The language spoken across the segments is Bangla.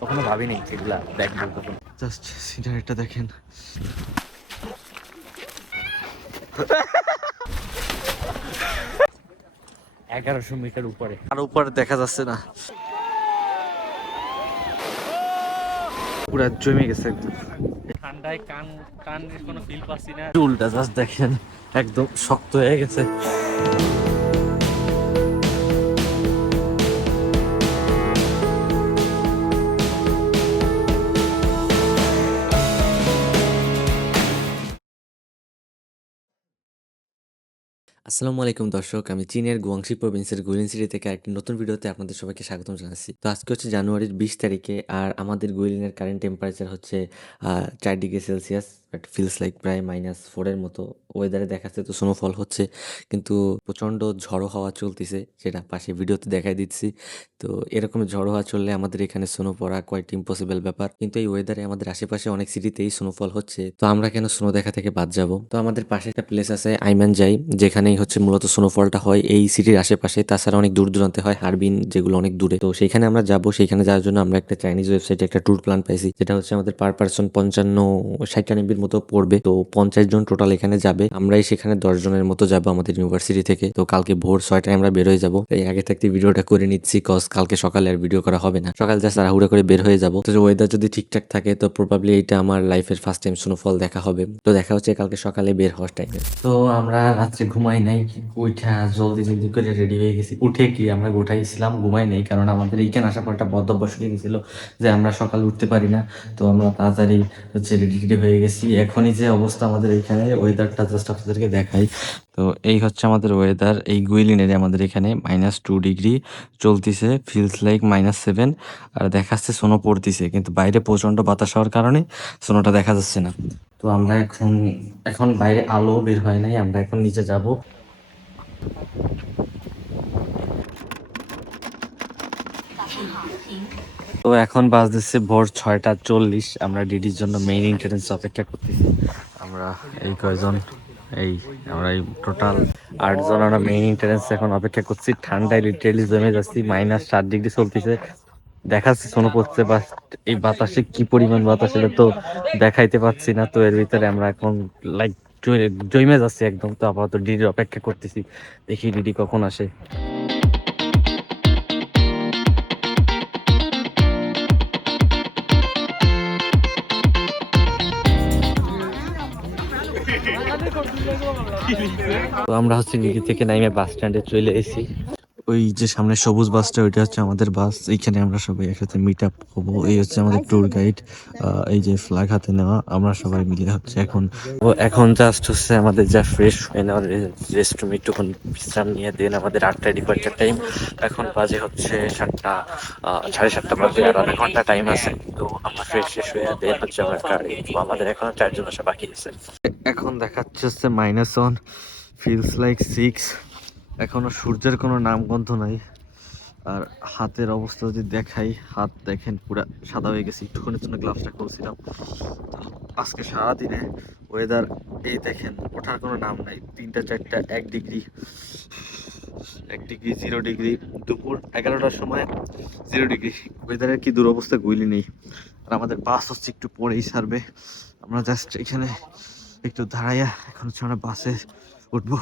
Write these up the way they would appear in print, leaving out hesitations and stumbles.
কখনো ভাবিনি এগুলা দেখবো কখনো। জাস্ট সিনারিটা দেখেন। 1100 মিটার উপরে, আর উপরে দেখা যাচ্ছে না, পুরা জমে গেছে একদম ঠান্ডায়। কানের কোনো ফিল পাচ্ছি না। চুলটা জাস্ট দেখেন একদম শক্ত হয়ে গেছে। আসসালামু আলাইকুম দর্শক, আমি চীনের গুয়াংশি প্রভিন্সের গুইলিন সিটি থেকে একটি নতুন ভিডিওতে আপনাদের সবাইকে স্বাগতম জানাচ্ছি। তো আজকে হচ্ছে জানুয়ারির 20 তারিখে, আর আমাদের গুইলিনের কারেন্ট টেম্পারেচার হচ্ছে 4 degree Celsius, but feels like প্রায় -4-এর মতো। ওয়েদারে দেখাচ্ছে তো স্নোফল হচ্ছে, কিন্তু প্রচণ্ড ঝড়ো হাওয়া চলতেছে, যেটা পাশে ভিডিওতে দেখাই দিচ্ছি। তো এরকম ঝড়ো হাওয়া চললে আমাদের এখানে স্নো পড়া কোয়াইট ইম্পসিবল ব্যাপার, কিন্তু এই ওয়েদারে আমাদের আশেপাশে অনেক সিটিতেই স্নোফল হচ্ছে, তো আমরা কেন স্নো দেখা থেকে বাদ যাব? তো আমাদের পাশে একটা প্লেস আছে আইমান যাই, যেখানেই হচ্ছে মূলত স্নোফলটা হয় এই সিটির আশেপাশে। তাছাড়া অনেক দূর দূরান্তে হয় হারবিন, যেগুলো অনেক দূরে। তো সেইখানে আমরা যাব, সেইখানে যাওয়ার জন্য আমরা একটা চাইনিজ ওয়েবসাইটে একটা ট্যুর প্ল্যান পাইছি, যেটা হচ্ছে আমাদের পার পার্সন 55-60 মতো পড়বে। তো 50 জন টোটাল এখানে যাবে, আমরাই সেখানে 10 জনের মতো যাব আমাদের ইউনিভার্সিটি থেকে। তো কালকে ভোর 6টায় আমরা বের হয়ে যাব। এই আগে থাকতে ভিডিওটা করে নিচ্ছি, কজ কালকে সকালে আর ভিডিও করা হবে না। সকাল জাস্ট তাড়াহুড়া করে বের হয়ে যাব। তো ওয়েদার যদি ঠিকঠাক থাকে তো প্রবাবলি এইটা আমার লাইফের ফার্স্ট টাইম স্নোফল দেখা হবে। তো দেখা হচ্ছে কালকে সকালে বের হওয়ার টাইমে। তো আমরা রাত্রে ঘুমাই নাই, উঠা জলদি জলদি করে রেডি হয়ে গেছি। উঠে কি আমরা গোটাইছিলাম, ঘুমাই নাই, কারণ আমাদের এইখানে আসার পর একটা বদ অভ্যাস হয়ে গেছিল যে আমরা সকাল উঠতে পারি না। তো আমরা তাড়াতাড়ি হচ্ছে রেডি টেডি হয়ে গেছি। এখনই যে অবস্থা আমাদের এইখানে, ওয়েদারটা জাস্ট আপনাদেরকে দেখাই। তো এই হচ্ছে আমাদের ওয়েদার এই গুইলিনের। আমাদের এখানে -2 ডিগ্রি চলতিছে, ফিলস লাইক -7, আর দেখাচ্ছে স্নো পড়তিছে, কিন্তু বাইরে প্রচন্ড বাতাস হওয়ার কারণে স্নোটা দেখা যাচ্ছে না। তো আমরা এখন বাইরে আলো বের হয় নাই, আমরা এখন নিচে যাব। তো এখন বাজতেছে ভোর 6টা 40, আমরা ডিডির জন্য মেইন এন্ট্রান্স অপেক্ষা করতেছি। আমরা এই কয়জন, আমরা এই টোটাল 8 জন আমরা মেইন এন্ট্রান্স এখন অপেক্ষা করছি। ঠান্ডায় লিটারেলি জমে যাচ্ছি, -7 ডিগ্রি চলতেছে। দেখাচ্ছে সোনো পড়ছে, বাট এই বাতাসে কি পরিমাণ বাতাস এটা তো দেখাইতে পাচ্ছি না। তো এর ভিতরে আমরা এখন লাইক জমে যাচ্ছি একদম। তো আপাতত ডিডির অপেক্ষা করতেছি, দেখি ডিডি কখন আসে। তো আমরা হচ্ছে দিল্লি থেকে নাইমে বাস স্ট্যান্ডে চলে এসেছি। ওই যে সামনে সবুজ বাসটা, ওইটা হচ্ছে আমাদের বাস। এইখানে আমরা সবাই একসাথে মিট আপ হবো। এই হচ্ছে আমাদের ট্যুর গাইড, এই যে ফ্ল্যাগ হাতে নেওয়া, আমরা সবাই মিলে হচ্ছে এখন জাস্ট হচ্ছে আমাদের যা ফ্রেশ হয়ে নেওয়া, রেস্টরুমে একটুক্ষণ বিশ্রাম নিয়ে দেন আমাদের 8টায় ডিপার্চার টাইম। এখন বাজে হচ্ছে 7টা, 7:30 বাজে, আর আধা ঘন্টা টাইম আছে। তো আমরা ফ্রেশ হয়ে দেন হচ্ছে আমরা গাড়ি, আমাদের এখনো 4 জন আসা বাকি আছে। এখন দেখাচ্ছে হচ্ছে -1, ফিলস লাইক 6। এখনো সূর্যের কোনো নামগন্ধ নাই। আর হাতের অবস্থা যদি দেখাই, হাত দেখেন পুরা সাদা হয়ে গেছে। একটুক্ষণের জন্য গ্লাভসটা খুলছিলাম। আজকে সারাদিনে ওয়েদার এই দেখেন, ওঠার কোনো নাম নাই। 3টা 4টা 1 ডিগ্রি, 1 ডিগ্রি, 0 ডিগ্রি, দুপুর 11টার সময় 0 ডিগ্রি। ওয়েদারের কি দুরবস্থা গুইলি নেই। আর আমাদের বাস হচ্ছে একটু পরেই ছাড়বে। আমরা জাস্ট এখানে একটু দাঁড়াইয়া এখন হচ্ছে আমরা বাসে উঠবো।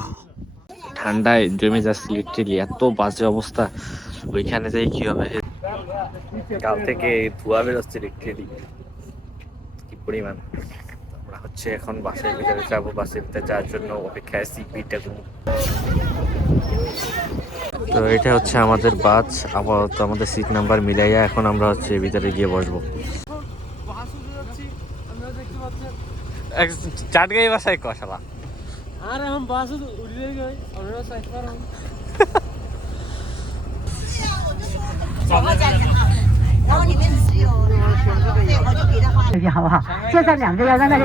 ঠান্ডায় জমে যাচ্ছে লিটারেলি, এত বাজে অবস্থা। ওইখানে যাই কি হবে, কাল থেকে ধোয়া বেরোচ্ছে লিটারেলি, কি পরিমাণ। আমরা হচ্ছে এখন বাসের ভিতরে যাবো, বাসের ভিতরে যাওয়ার জন্য অপেক্ষায় আছি পিঠটা। তো এটা হচ্ছে আমাদের বাস, আপাতত আমাদের সিট নাম্বার মিলাইয়া এখন আমরা হচ্ছে ভিতরে গিয়ে বসবো। চাটগাই বাসায় কষালা আর এখন বাস উড়িয়ে গই আমরা সাইফার হন। 然后里面只有对，我就给他花。好不好？现在2个要让那个。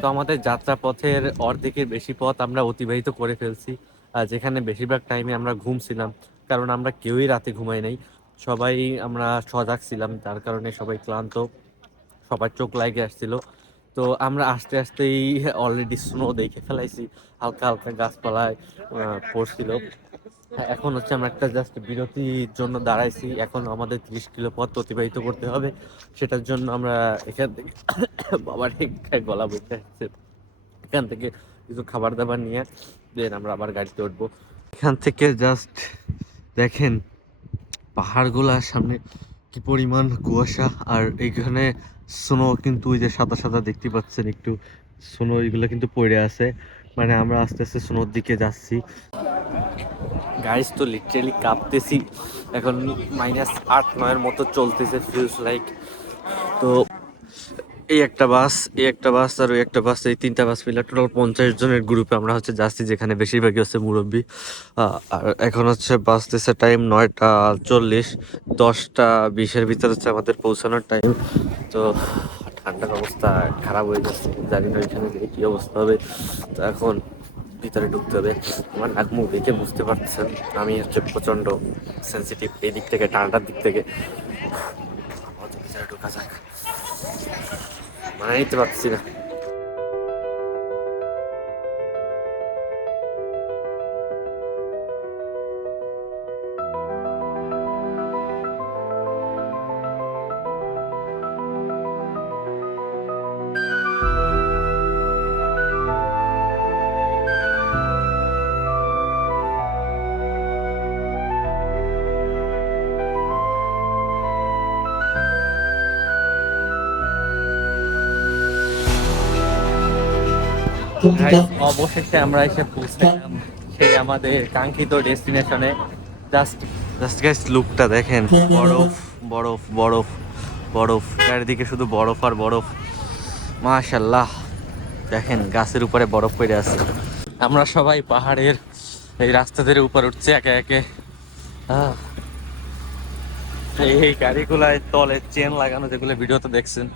তো আমাদের যাত্রাপথের অর্ধেকের বেশি পথ আমরা অতিবাহিত করে ফেলছি, যেখানে বেশিরভাগ টাইমে আমরা ঘুমছিলাম, কারণ আমরা কেউই রাতে ঘুমাই নাই। সবাই আমরা সজাগ ছিলাম, তার কারণে সবাই ক্লান্ত। সবার চোখ লাগে আসছিল। তো আমরা আস্তে আস্তেই অলরেডি স্নো দেখে ফেলাইছি, হালকা হালকা গাছপালায় পড়ছিল। এখন হচ্ছে আমরা একটা জাস্ট বিরতির জন্য দাঁড়াইছি, এখন আমাদের 30 কিলো পথ অতিবাহিত করতে হবে। সেটার জন্য আমরা এখান থেকে বাবার গলা বসে আসছে, এখান থেকে কিছু খাবার দাবার নিয়ে দেন আমরা আবার গাড়িতে উঠবো। এখান থেকে জাস্ট দেখেন পাহাড়গুলার সামনে কি পরিমাণ কুয়াশা, আর এইখানে স্নো কিন্তু ওই যে সাদা সাদা দেখতে পাচ্ছেন, একটু স্নো এগুলো কিন্তু পড়ে আছে, মানে আমরা আস্তে আস্তে স্নোর দিকে যাচ্ছি। গাইস তো লিটারালি কাঁপতেছি, এখন -8-9 মতো চলতেছে, ফিলস লাইক। তো এই একটা বাস, এই একটা বাস, আর ওই একটা বাস, এই 3টা বাস মিলে টোটাল 50 জনের গ্রুপে আমরা হচ্ছে যাচ্ছি, যেখানে বেশিরভাগই হচ্ছে মুরব্বী। আর এখন হচ্ছে বাসতেছে টাইম 9টা 40, 10টা 20-এর ভিতরে হচ্ছে আমাদের পৌঁছানোর টাইম। তো ঠান্ডার অবস্থা খারাপ হয়ে যাচ্ছে, জানি না এখানে গিয়ে কী অবস্থা হবে। তো এখন ভিতরে ঢুকতে হবে। আমার নাক মুখ দেখে বুঝতে পারছেন আমি হচ্ছে প্রচণ্ড সেন্সিটিভ এই দিক থেকে, ঠান্ডার দিক থেকে। ভিতরে ঢোকা যাক, মানে নিতে পারছি না। অবশেষে আমরা এসে পৌঁছালাম সেই আমাদের কাঙ্ক্ষিত ডেস্টিনেশনে। জাস্ট জাস্ট গাইস লুকটা দেখেন, বরফ বরফ বরফ বরফ, চারিদিকে শুধু বরফ আর বরফ। মাশাআল্লাহ, দেখেন গাছের উপরে বরফ পড়ে আছে। আমরা সবাই পাহাড়ের এই রাস্তা ধরে উপর উঠছে একে একে। এই গাড়িগুলায় তলে চেন লাগানো, যেগুলো ভিডিওতে দেখছেন,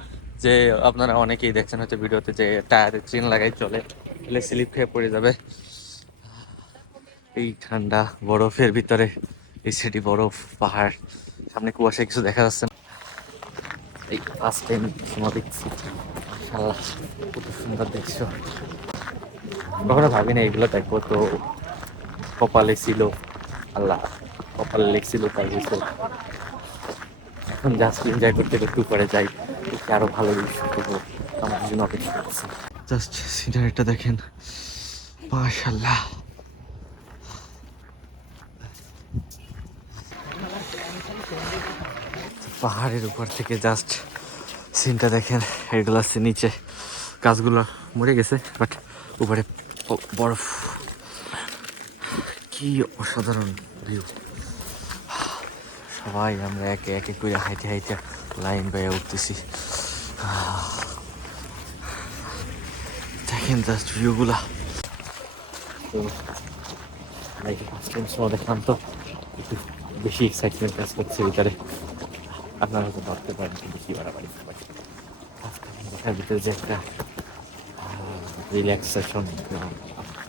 যে আপনারা অনেকেই দেখছেন হয়তো ভিডিওতে, যে টায়ারে চেন লাগাই চলে, এলে স্লিপ খেয়ে পড়ে যাবে। এই ঠান্ডা বরফের ভিতরে, এই সেটি বরফ, পাহাড়, সামনে কুয়াশায় কিছু দেখা যাচ্ছে না। এই ফার্স্ট টাইম সিনেমা দেখছি, মাশাআল্লাহ কত সুন্দর দৃশ্য। কখনো ভাবি না এগুলো দেখবো, তো কপালে ছিল, আল্লাহ কপালে লিখছিল তাই হয়েছে। এখন জাস্ট এনজয় করতে একটু করে যাই, দেখি আরো ভালো দৃশ্য করবো, আমার জন্য অপেক্ষা করছি। জাস্ট সিনারিটা দেখেন, মাশাআল্লাহ। পাহাড়ের উপর থেকে জাস্ট সিনটা দেখেন, এগুলো আছে নিচে, গাছগুলো মরে গেছে, বাট উপরে বরফ। কি অসাধারণ ভিউ। সবাই আমরা একে একে করে হাইটে হাইটে লাইন বাইয়া উঠতেছি। দেখেন জাস্ট ভিউগুলা। তো ফার্স্ট টাইম শো দেখলাম, তো একটু বেশি এক্সাইটমেন্ট কাজ করছে ভিতরে। আপনারা হয়তো ভাবতে পারেন কিন্তু কি বাড়াবাড়ি দেখার ভিতরে যে একটা রিল্যাক্সেশন,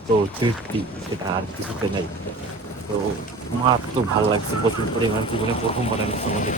তো তৃপ্তি, সেটা আর কিছুতে নেই। তো মারাত্মক ভালো লাগছে, প্রচুর পরিমাণ, জীবনে প্রথমবার আমি তোমাদের।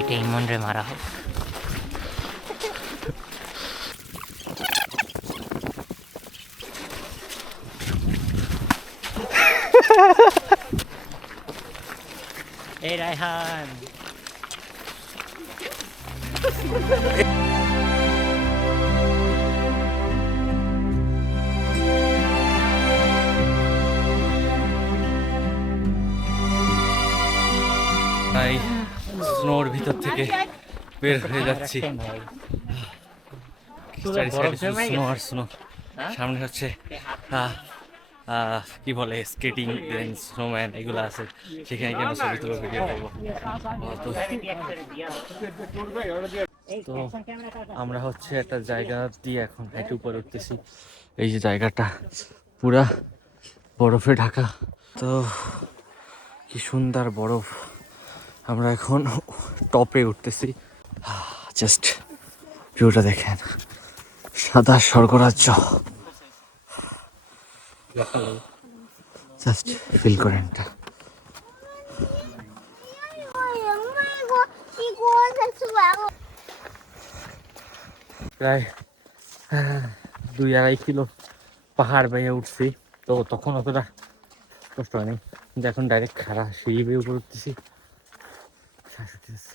এটা ইমন রে মারা হোক। এই রায়হান, তাই স্নোর ভিতর থেকে বের হয়ে যাচ্ছি। স্নো আর স্নো, সামনে হচ্ছে কি বলে স্কেটিং স্নোম্যান এগুলো আছে, সেখানে কেন ছবি তুলে ভিডিও করবো। তো আমরা হচ্ছে একটা জায়গা দিয়ে এখন হেঁটে উপরে উঠতেছি। এই যে জায়গাটা পুরা বরফে ঢাকা, তো কি সুন্দর বরফ। আমরা এখন টপে উঠতেছি। জাস্ট ভিউটা দেখেন, সাদা স্বর্গরাজ্য। জাস্ট ফিল করেন এটা। প্রায় 2-2.5 কিলো পাহাড় বেয়ে উঠছি, তো তখন অতটা কষ্ট হয়নি, কিন্তু এখন ডাইরেক্ট খাড়া সিঁড়ি বেয়ে উপরে উঠতেছি। শ্বাস উঠতেছে।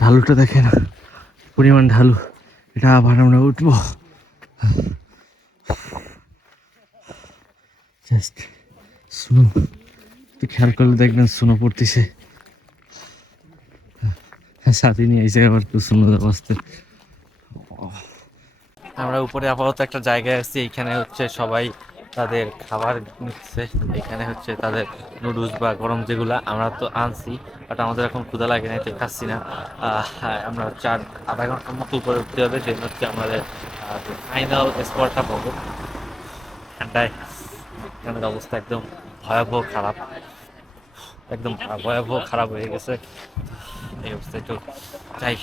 ঢালুটা দেখে না, পরিমাণ ঢালু। এটা আবার আমরা উঠবো। জাস্ট স্নো, একটু খেয়াল করলে দেখবেন স্নো পড়তেছে। সাথে নিয়ে এসে আবার তো স্নো অবস্থা। আমরা উপরে আপাতত একটা জায়গায় আছি, এইখানে হচ্ছে সবাই তাদের খাবার নিচ্ছে। এখানে হচ্ছে তাদের নুডলস বা গরম যেগুলা আমরা তো আনছি, বাট আমাদের এখন ক্ষুধা লাগে না, তাই খাচ্ছি না। হ্যাঁ, আমরা হচ্ছে আধা ঘন্টার মতো উপরে উঠতে হবে, যে হচ্ছে আমাদের ফাইনাল স্পটটা পাবো। ঠান্ডায় এখানের অবস্থা একদম ভয়াবহ খারাপ, একদম ভয়াবহ খারাপ হয়ে গেছে এই অবস্থা। একটু চাই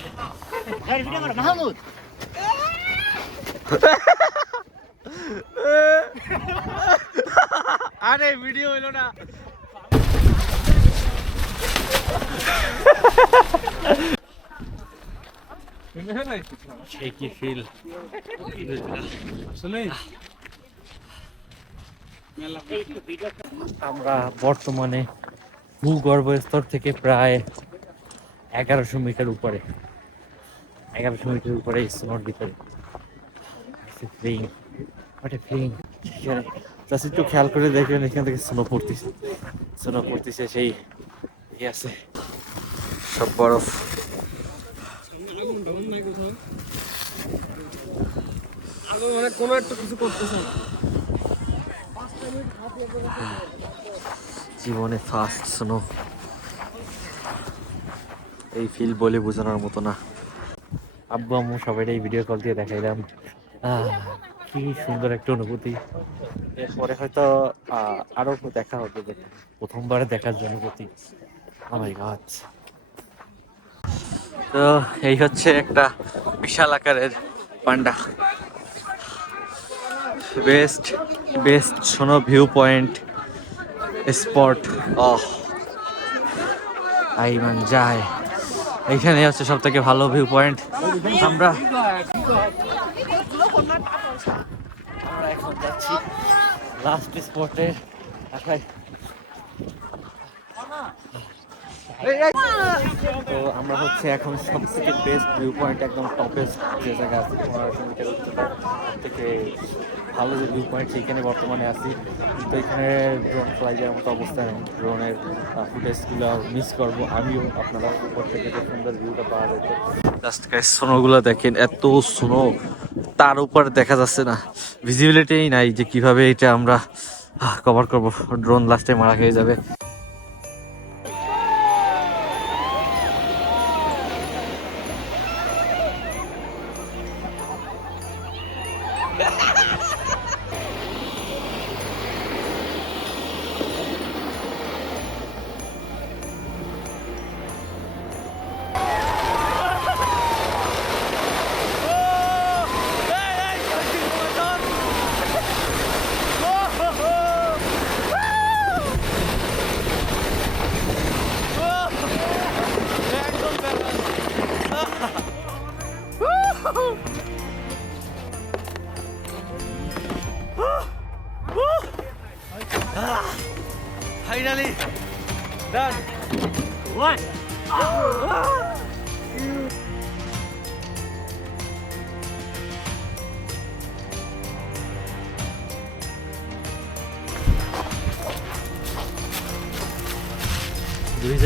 আরে ভিডিও হইলো না। কি ফিল আমরা বর্তমানে ভূগর্ভ স্তর থেকে প্রায় 1100 মিটার উপরে, 1100 মিটার উপরে স্নোর ভিতরে। একটু খেয়াল করে দেখবেন, এখান থেকে স্নো পড়তেছে, স্নো পড়তেছে, সেই ইয়ে আছে সব বরফ। কোনো একটা কিছু করতেছে জীবনে ফার্স্ট স্নো, এই ফিল বলে বোঝানোর মতো না। আব্বু আম্মু সবাই এই ভিডিও কল দিয়ে দেখাইলাম, কি সুন্দর একটা অনুভূতি। এরপরে হয়তো আরো দেখা হবে, প্রথমবারে দেখার যে অনুভূতি। Oh my God. তো এই হচ্ছে একটা বিশাল আকারের পান্ডা। বেস্ট বেস্ট সোনো ভিউ পয়েন্ট স্পট আইমান যায়। এইখানে হচ্ছে সব থেকে ভালো ভিউ পয়েন্ট। আমরা এখন যাচ্ছি লাস্ট স্পটে। তো আমরা হচ্ছে এখন সব থেকে বেস্ট ভিউ পয়েন্ট, একদম টপেস্ট যে জায়গা আছে 1500 মিটার উচ্চতা, সব থেকে ভালো যে ভিউ পয়েন্ট, সেইখানে বর্তমানে আছি। কিন্তু এখানে ড্রোন ফ্লাই দেওয়ার মতো অবস্থা নেই, ড্রোনের ফুটেজগুলো মিস করবো আমিও। আপনারা উপর থেকে যে সুন্দর ভিউটা পাওয়া যেত। জাস্ট গাইস স্নোগুলো দেখেন, এত স্নো, তার উপর দেখা যাচ্ছে না, ভিজিবিলিটিই নাই যে কিভাবে এটা আমরা কভার করবো। ড্রোন লাস্টে মারা খেয়ে যাবে। Finally done. What? Do you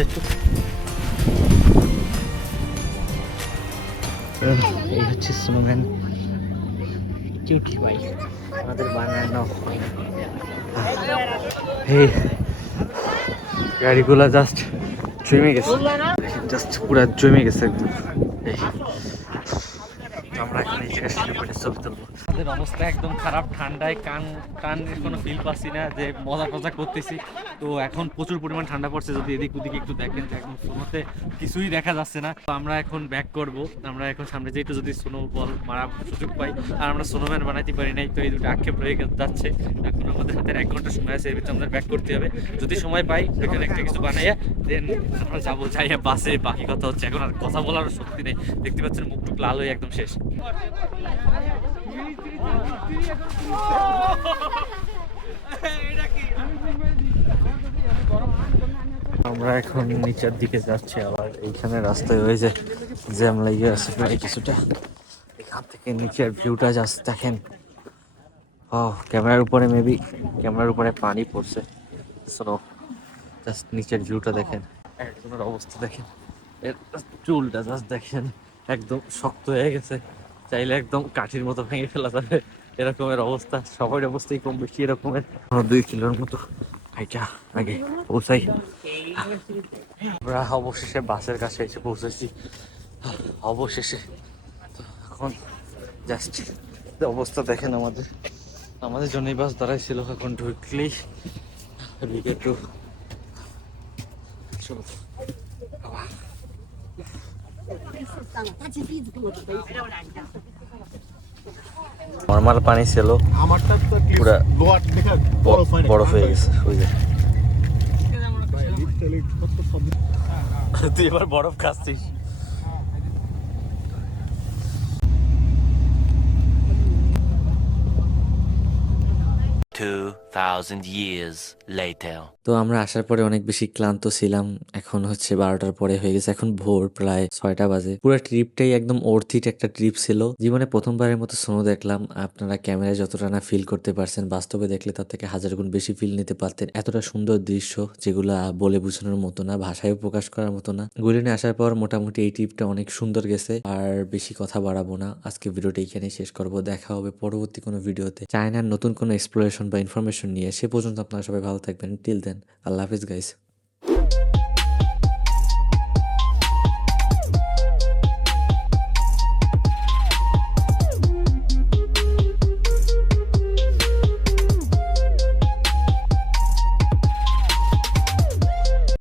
এই হচ্ছে স্নোম্যান, কিউটি ভাই আমাদের বানানো। এই গাড়িগুলা জাস্ট জমে গেছে, জাস্ট পুরা জমে গেছে একদম। এই তো আমরা এখন এই জায়গায় শুরু করে ছবি তুলবো। আমাদের অবস্থা একদম খারাপ, ঠান্ডায় টানের কোনো ফিল পাচ্ছি না যে মজা টজা করতেছি। তো এখন প্রচুর পরিমাণ ঠান্ডা পড়ছে, যদি এদিক ওদিকে একটু দেখেন তো একদম ফোনোতে কিছুই দেখা যাচ্ছে না। তো আমরা এখন ব্যাক করব, আমরা এখন সামনে যে একটু যদি স্নো বল মারার সুযোগ পাই, আর আমরা স্নোম্যান বানাইতে পারি নাই, তো এই দুটো আক্ষেপ রয়ে যাচ্ছে। এখন আমাদের হাতে 1 ঘন্টা সময় আছে, এর ভিতরে আমাদের ব্যাক করতে হবে। যদি সময় পাই এখানে একটা কিছু বানাইয়া দেন আমরা যাবো, যাইয়া বাসে বাকি কথা হচ্ছে। এখন আর কথা বলার শক্তি নেই, দেখতে পাচ্ছেন মুখ টুক লাল হয়ে একদম শেষ। আমরা এখন নিচের দিকে যাচ্ছি, আবার এইখানে রাস্তায় ওই যে জ্যাম লাগিয়ে আছে প্রায় কিছুটা। এখান থেকে নিচের ভিউটা জাস্ট দেখেন। ও ক্যামেরার উপরে মেবি ক্যামেরার উপরে পানি পড়ছে, শোনো জাস্ট নিচের ভিউটা দেখেন, একজনের অবস্থা দেখেন, এর চুলটা জাস্ট দেখেন একদম শক্ত হয়ে গেছে, চাইলে একদম কাঠির মতো ভেঙে ফেলা যাবে এরকমের অবস্থা। সবার অবস্থাই কম বেশি এরকমের। 2 কিলোর মতো হাইটা আগে পৌঁছাই। আমরা অবশেষে বাসের কাছে এসে পৌঁছেছি, অবশেষে। তো এখন জাস্ট অবস্থা দেখেন আমাদের, আমাদের জন্যই বাস দাঁড়াইছিল। এখন ঢুকলেই একটু চলো নর্মাল পানি ছিল, পুরা বরফ হয়ে গেছে। ওই যে তুই এবার বরফ খাচ্ছিস। 2,000 years later. তো আমরা আসার পরে অনেক বেশি ক্লান্ত ছিলাম। এখন হচ্ছে 12টার পরে হয়ে গেছে, এখন ভোর প্রায় 6টা বাজে। পুরো ট্রিপটাই একদম অর্থিট একটা ট্রিপ ছিল। জীবনে প্রথমবারের মতো স্নো দেখলাম। আপনারা ক্যামেরায় যতটা না ফিল করতে পারছেন, বাস্তবে দেখলে তার থেকে 1000 গুণ বেশি ফিল নিতে পারতেন। এতটা সুন্দর দৃশ্য যেগুলা বলে বোঝানোর মতো না, ভাষায় প্রকাশ করার মতো না। গুলিনে আসার পর মোটামুটি এই ট্রিপটা অনেক সুন্দর গেছে। আর বেশি কথা বাড়াবো না, আজকে ভিডিওটা এখানেই শেষ করব। দেখা হবে পরবর্তী কোনো ভিডিওতে চায়নার নতুন কোনো এক্সপ্লোরেশন বা ইনফরমেশন নিয়ে। সে পর্যন্ত আপনারা সবাই ভালো থাকবেন। টিল দেন, আল্লাহ হাফিজ গাইস।